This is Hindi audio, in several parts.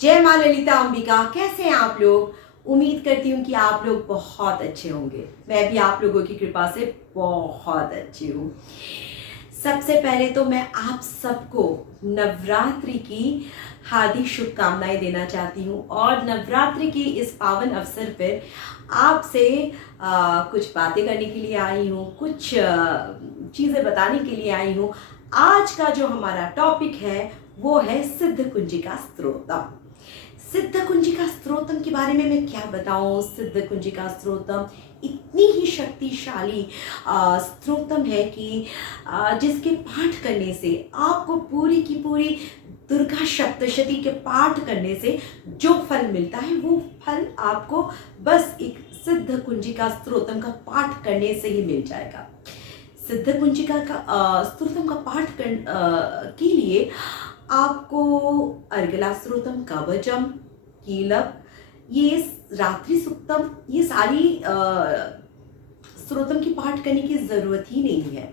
जय माँ ललिता अंबिका। कैसे हैं आप लोग? उम्मीद करती हूँ कि आप लोग बहुत अच्छे होंगे। मैं भी आप लोगों की कृपा से बहुत अच्छी हूँ। सबसे पहले तो मैं आप सबको नवरात्रि की हार्दिक शुभकामनाएं देना चाहती हूँ और नवरात्रि की इस पावन अवसर पर आपसे कुछ बातें करने के लिए आई हूँ, कुछ चीज़ें बताने के लिए आई हूँ। आज का जो हमारा टॉपिक है वो है सिद्ध कुंजिका स्तोत्रम। सिद्ध कुंजिका स्तोत्रम के बारे में मैं क्या बताऊं। सिद्ध कुंजिका स्तोत्रम इतनी ही शक्तिशाली स्तोत्रम है कि जिसके पाठ करने से आपको पूरी की पूरी दुर्गा सप्तशती के पाठ करने से जो फल मिलता है वो फल आपको बस एक सिद्ध कुंजिका स्तोत्रम का पाठ करने से ही मिल जाएगा। सिद्ध कुंजिका का स्तोत्रम का पाठ के लिए आपको अर्गला स्तोत्रम, कवचम, कीलक, ये रात्रि सुक्तम, ये सारी स्तोत्रम की पाठ करने की ज़रूरत ही नहीं है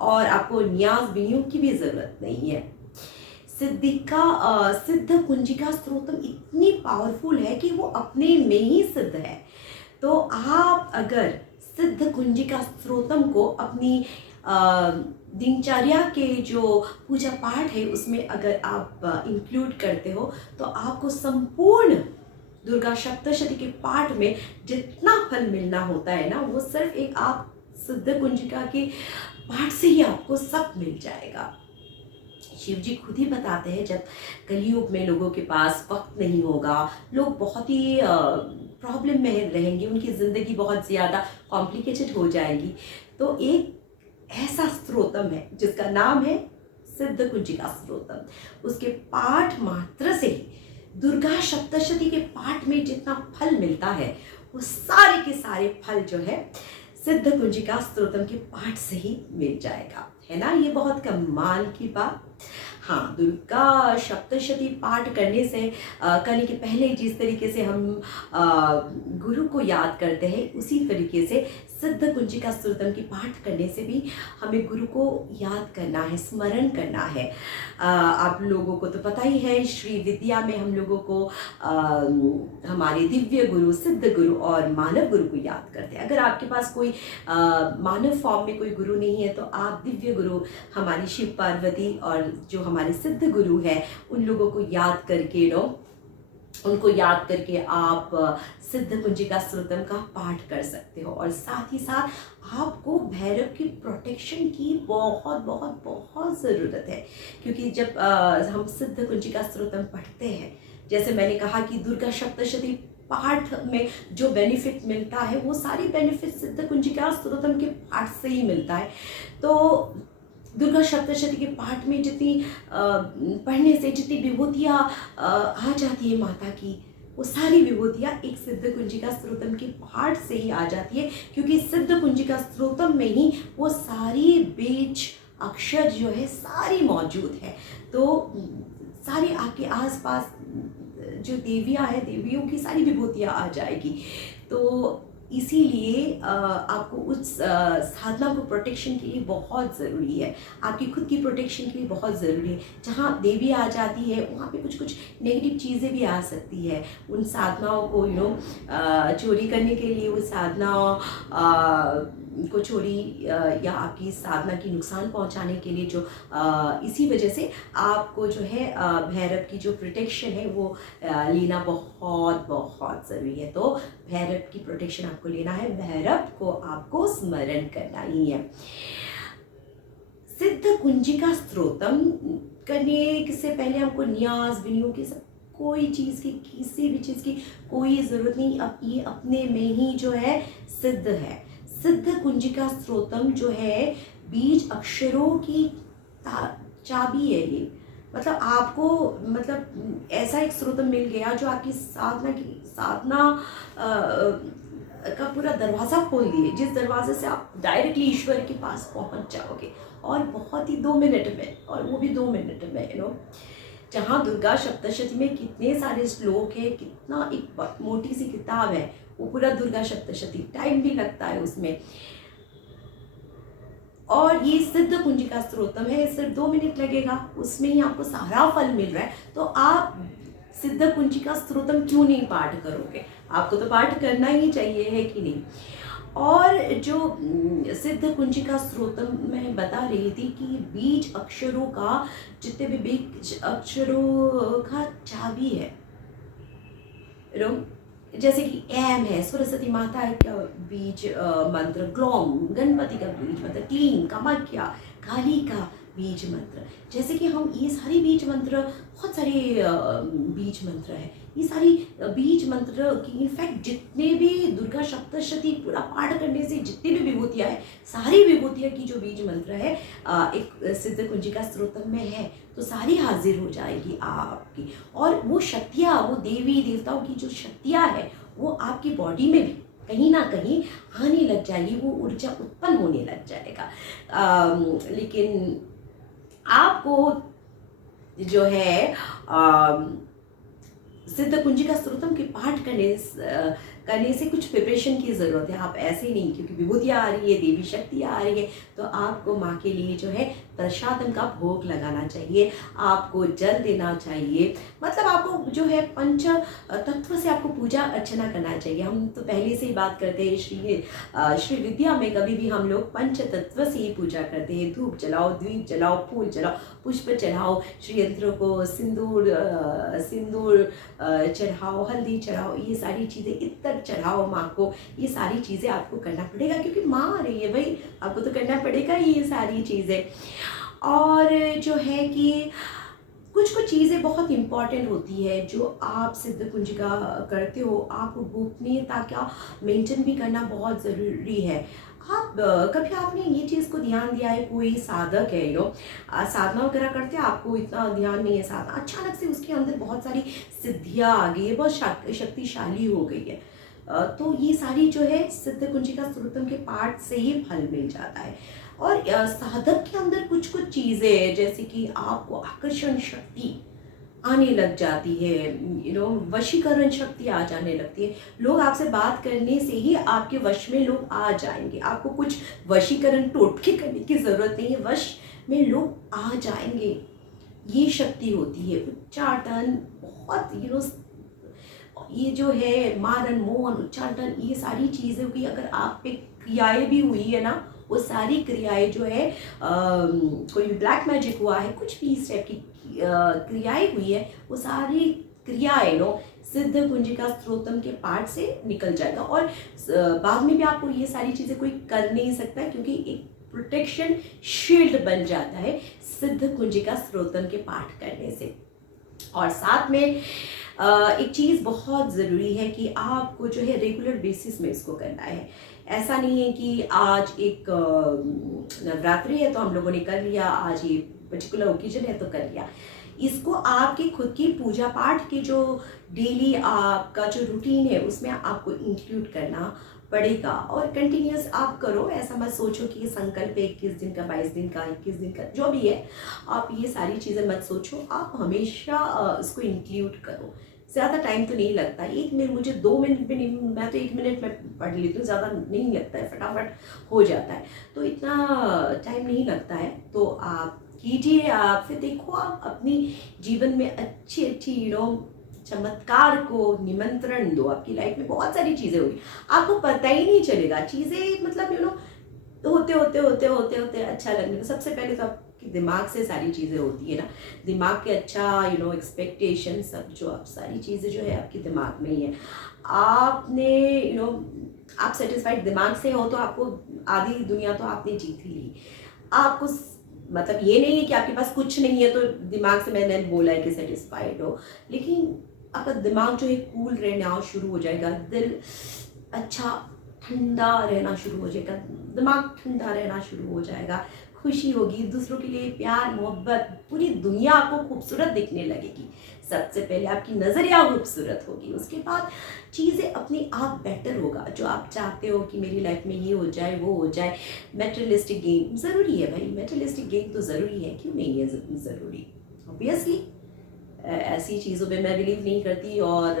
और आपको न्यास विनियोग की भी ज़रूरत नहीं है। सिद्ध कुंजिका स्तोत्रम इतनी पावरफुल है कि वो अपने में ही सिद्ध है। तो आप अगर सिद्ध कुंजिका स्तोत्रम को अपनी दिनचर्या के जो पूजा पाठ है उसमें अगर आप इंक्लूड करते हो तो आपको संपूर्ण दुर्गा सप्तशती के पाठ में जितना फल मिलना होता है ना, वो सिर्फ एक आप सिद्ध कुंजिका के पाठ से ही आपको सब मिल जाएगा। शिव जी खुद ही बताते हैं जब कलयुग में लोगों के पास वक्त नहीं होगा, लोग बहुत ही प्रॉब्लम में रहेंगे, उनकी ज़िंदगी बहुत ज़्यादा कॉम्प्लिकेटेड हो जाएगी, तो एक ऐसा स्तोत्रम है जिसका नाम है सिद्ध कुंजिका स्तोत्रम। उसके पाठ मात्र से ही दुर्गा सप्तशती के पाठ में जितना फल मिलता है वो सारे के सारे फल जो है सिद्ध कुंजिका स्तोत्रम के पाठ से ही मिल जाएगा, है ना। ये बहुत कमाल की बात। हाँ, दुर्गा सप्तशती पाठ करने से करने के पहले जिस तरीके से हम गुरु को याद करते हैं उसी तरीके से सिद्ध कुंजिका स्तोत्रम की पाठ करने से भी हमें गुरु को याद करना है, स्मरण करना है। आप लोगों को तो पता ही है, श्री विद्या में हम लोगों को हमारे दिव्य गुरु, सिद्ध गुरु और मानव गुरु को याद करते हैं। अगर आपके पास कोई मानव फॉर्म में कोई गुरु नहीं है तो आप दिव्य गुरु, हमारी शिव पार्वती और जो हमारे सिद्ध गुरु है उन लोगों को याद करके उनको याद करके आप सिद्ध कुंजिका स्तोत्रम का पाठ कर सकते हो। और साथ ही साथ आपको भैरव की प्रोटेक्शन की बहुत बहुत बहुत ज़रूरत है, क्योंकि जब हम सिद्ध कुंजिका स्तोत्रम पढ़ते हैं, जैसे मैंने कहा कि दुर्गा सप्तशती पाठ में जो बेनिफिट मिलता है वो सारी बेनिफिट सिद्ध कुंजिका स्तोत्रम के पाठ से ही मिलता है। तो दुर्गा सप्तशती के पाठ में जितनी पढ़ने से जितनी विभूतियाँ आ जाती है माता की, वो सारी विभूतियाँ एक सिद्ध कुंजिका स्तोत्रम के पाठ से ही आ जाती है, क्योंकि सिद्ध कुंजिका स्तोत्रम में ही वो सारी बीज अक्षर जो है सारी मौजूद है। तो सारी आपके आसपास जो देवियाँ हैं, देवियों की सारी विभूतियाँ आ जाएगी। तो इसीलिए आपको उस साधना को प्रोटेक्शन के लिए बहुत ज़रूरी है, आपकी खुद की प्रोटेक्शन के लिए बहुत ज़रूरी है। जहाँ देवी आ जाती है वहाँ पे कुछ कुछ नेगेटिव चीज़ें भी आ सकती है। उन साधनाओं को चोरी करने के लिए, उस साधना को चोरी या आपकी साधना की नुकसान पहुंचाने के लिए जो इसी वजह से आपको जो है भैरव की जो प्रोटेक्शन है वो लेना बहुत बहुत ज़रूरी है। तो भैरव की प्रोटेक्शन आपको लेना है, भैरव को आपको स्मरण करना ही है। सिद्ध कुंजिका स्तोत्रम करने से पहले हमको न्यास विनियोग की सब कोई चीज़ की, किसी भी चीज़ की कोई ज़रूरत नहीं। अब ये अपने में ही जो है सिद्ध है। सिद्ध कुंजिका स्तोत्रम जो है बीज अक्षरों की चाबी है। ये मतलब आपको ऐसा एक स्तोत्रम मिल गया जो आपकी साधना का पूरा दरवाज़ा खोल दिए, जिस दरवाजे से आप डायरेक्टली ईश्वर के पास पहुंच जाओगे, और बहुत ही 2 मिनट में, और वो भी 2 मिनट में। जहाँ दुर्गा सप्तशती में कितने सारे श्लोक है, कितना एक मोटी सी किताब है वो पूरा दुर्गा सप्तशती, टाइम भी लगता है उसमें। और ये सिद्ध कुंजिका स्तोत्रम है, सिर्फ 2 मिनट लगेगा, उसमें ही आपको सारा फल मिल रहा है। तो आप सिद्ध सिद्ध कुंजिका स्त्रोतम क्यों नहीं पाठ करोगे? आपको तो पाठ करना ही चाहिए, है कि नहीं? और जो सिद्ध कुंजिका स्त्रोतम मैं बता रही थी कि बीज अक्षरों का, जितने भी बीज अक्षरों का चाबी है, रो जैसे कि एम है सरस्वती माता का बीज मंत्र, ग्लॉम गणपति का बीज मंत्र, क्लीम कामाख्या काली का बीज मंत्र। जैसे कि हम ये सारे बीज मंत्र, बहुत सारे बीज मंत्र है, ये सारी बीज मंत्र की इनफैक्ट जितने भी दुर्गा सप्तशती पूरा पाठ करने से जितनी भी विभूतियाँ है, सारी विभूतियाँ की जो बीज मंत्र है एक सिद्ध कुंजिका स्त्रोतम में है, तो सारी हाजिर हो जाएगी आपकी। और वो शक्तियाँ, वो देवी देवताओं की जो शक्तियाँ है वो आपकी बॉडी में भी कहीं ना कहीं आने लग जाएगी, वो ऊर्जा उत्पन्न होने लग जाएगा। लेकिन आपको जो है सिद्ध कुंजिका स्त्रोतम के पाठ करने से कुछ प्रिपरेशन की ज़रूरत है। आप ऐसे नहीं, क्योंकि विभूतियाँ आ रही है, देवी शक्तियाँ आ रही है, तो आपको माँ के लिए जो है प्रसादम का भोग लगाना चाहिए, आपको जल देना चाहिए, मतलब आपको जो है पंच तत्व से आपको पूजा अर्चना करना चाहिए। हम तो पहले से ही बात करते हैं श्री विद्या में, कभी भी हम लोग पंच तत्व से ही पूजा करते हैं। धूप जलाओ, द्वीप जलाओ, फूल जलाओ, पुष्प चढ़ाओ, श्री यंत्र को सिंदूर चढ़ाओ, हल्दी चढ़ाओ, ये सारी चीज़ें, इत्र चढ़ाओ माँ को, ये सारी चीज़ें आपको करना पड़ेगा, क्योंकि माँ आ रही है भाई, आपको तो करना पड़ेगा ये सारी चीज़ें। और जो है कि कुछ कुछ चीज़ें बहुत इंपॉर्टेंट होती है जो आप सिद्ध कुंजिका करते हो, आपको गोपनीयता का मेंटेन भी करना बहुत ज़रूरी है। आप कभी आपने ये चीज़ को ध्यान दिया है, कोई साधक है साधना वगैरह करते हैं, आपको इतना ध्यान नहीं है साधना, अचानक से उसके अंदर बहुत सारी सिद्धियाँ आ गई है, बहुत शक्तिशाली हो गई है, तो ये सारी जो है सिद्ध कुंजिका स्त्रोतम के पाठ से ही फल मिल जाता है। और साधक के अंदर कुछ कुछ चीज़ें जैसे कि आपको आकर्षण शक्ति आने लग जाती है, वशीकरण शक्ति आ जाने लगती है, लोग आपसे बात करने से ही आपके वश में लोग आ जाएंगे, आपको कुछ वशीकरण टोटके करने की ज़रूरत नहीं है, वश में लोग आ जाएंगे, ये शक्ति होती है। उच्चाटन बहुत ये जो है मारन मोहन उच्चाटन, ये सारी चीज़ें की अगर आप पे क्रियाएं भी हुई है ना, वो सारी क्रियाएं जो है कोई भी ब्लैक मैजिक हुआ है, कुछ भी इस टाइप की क्रियाएं हुई है, वो सारी क्रियाएं सिद्ध कुंजिका स्त्रोतम के पाठ से निकल जाएगा। और बाद में भी आपको ये सारी चीज़ें कोई कर नहीं सकता, क्योंकि एक प्रोटेक्शन शील्ड बन जाता है सिद्ध कुंजिका स्त्रोतम के पाठ करने से। और साथ में एक चीज़ बहुत ज़रूरी है कि आपको जो है रेगुलर बेसिस में इसको करना है। ऐसा नहीं है कि आज एक नवरात्रि है तो हम लोगों ने कर लिया, आज ये पर्टिकुलर ओकेजन है तो कर लिया। इसको आपके खुद की पूजा पाठ के जो डेली आपका जो रूटीन है उसमें आपको इंक्लूड करना पड़ेगा, और कंटिन्यूस आप करो। ऐसा मत सोचो कि ये संकल्प 21 दिन का, 22 दिन का, 21 दिन का, जो भी है, आप ये सारी चीज़ें मत सोचो, आप हमेशा इसको इंक्लूड करो। ज़्यादा टाइम तो नहीं लगता, 1 मिनट, मुझे 2 मिनट में नहीं, मैं तो 1 मिनट में पढ़ लेती हूँ, ज़्यादा नहीं लगता है, फटाफट हो जाता है, तो इतना टाइम नहीं लगता है। तो आप कीजिए, आप फिर देखो, आप अपनी जीवन में अच्छी अच्छी चमत्कार को निमंत्रण दो। आपकी लाइफ में बहुत सारी चीज़ें होगी, आपको पता ही नहीं चलेगा, चीज़ें मतलब होते होते होते होते होते अच्छा लगने। सबसे पहले तो आपके दिमाग से सारी चीज़ें होती है ना, दिमाग के अच्छा एक्सपेक्टेशन सब, जो आप सारी चीज़ें जो है आपके दिमाग में ही है। आपने आप सेटिस्फाइड दिमाग से हो तो आपको आधी दुनिया तो आपने जीत ही ली। आपको मतलब ये नहीं है कि आपके पास कुछ नहीं है तो दिमाग से मैंने बोला है कि सेटिस्फाइड हो, लेकिन आपका दिमाग जो है कूल रहना शुरू हो जाएगा, दिल अच्छा ठंडा रहना शुरू हो जाएगा, दिमाग ठंडा रहना शुरू हो जाएगा, खुशी होगी, दूसरों के लिए प्यार मोहब्बत, पूरी दुनिया आपको खूबसूरत दिखने लगेगी। सबसे पहले आपकी नज़रिया खूबसूरत होगी, उसके बाद चीज़ें अपने आप बेटर होगा। जो आप चाहते हो कि मेरी लाइफ में ये हो जाए, वो हो जाए, मेटेरियलिस्टिक गेन ज़रूरी है भाई, मेटेरियलिस्टिक गेन तो ज़रूरी है, क्यों नहीं है ज़रूरी। ऑब्वियसली ऐसी चीज़ों पे मैं बिलीव नहीं करती, और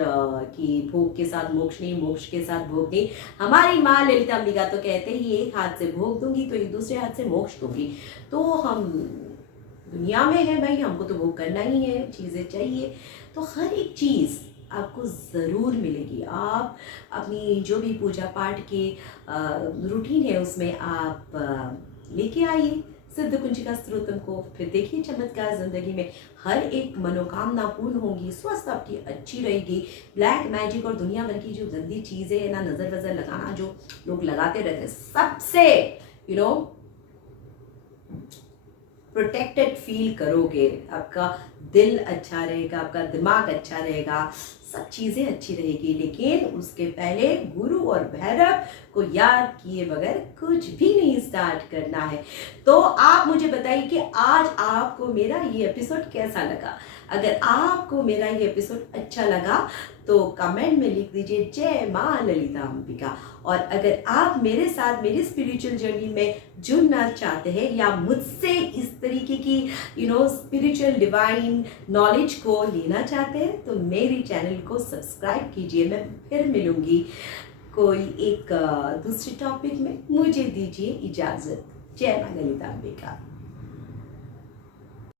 कि भोग के साथ मोक्ष नहीं, मोक्ष के साथ भोग नहीं। हमारी माँ ललिता अंबिका तो कहते ही एक हाथ से भोग दूंगी तो एक दूसरे हाथ से मोक्ष दूंगी। तो हम दुनिया में है भाई, हमको तो वो करना ही है, चीज़ें चाहिए, तो हर एक चीज़ आपको ज़रूर मिलेगी। आप अपनी जो भी पूजा पाठ की रूटीन है उसमें आप लेके आइए सिद्ध कुंजिका स्त्रोतम को, फिर देखिए चमत्कार ज़िंदगी में हर एक मनोकामना पूर्ण होंगी, स्वास्थ्य आपकी अच्छी रहेगी। ब्लैक मैजिक और दुनिया भर की जो गंदी चीज़ें है ना, नज़र वज़र लगाना जो लोग लगाते रहते हैं, सबसे यू नो प्रोटेक्टेड फील करोगे। आपका दिल अच्छा रहेगा, आपका दिमाग अच्छा रहेगा, सब चीज़ें अच्छी रहेगी। लेकिन उसके पहले गुरु और भैरव को याद किए बगैर कुछ भी नहीं स्टार्ट करना है। तो आप मुझे बताइए कि आज आपको मेरा ये एपिसोड कैसा लगा। अगर आपको मेरा ये एपिसोड अच्छा लगा तो कमेंट में लिख दीजिए जय माँ ललिता अंबिका। और अगर आप मेरे साथ मेरी स्पिरिचुअल जर्नी में जुड़ना चाहते हैं या मुझसे इस तरीके की स्पिरिचुअल डिवाइन नॉलेज को लेना चाहते हैं तो मेरी चैनल को सब्सक्राइब कीजिए। मैं फिर मिलूंगी कोई एक दूसरे टॉपिक में। मुझे दीजिए इजाज़त। जय माँ ललिता अंबिका।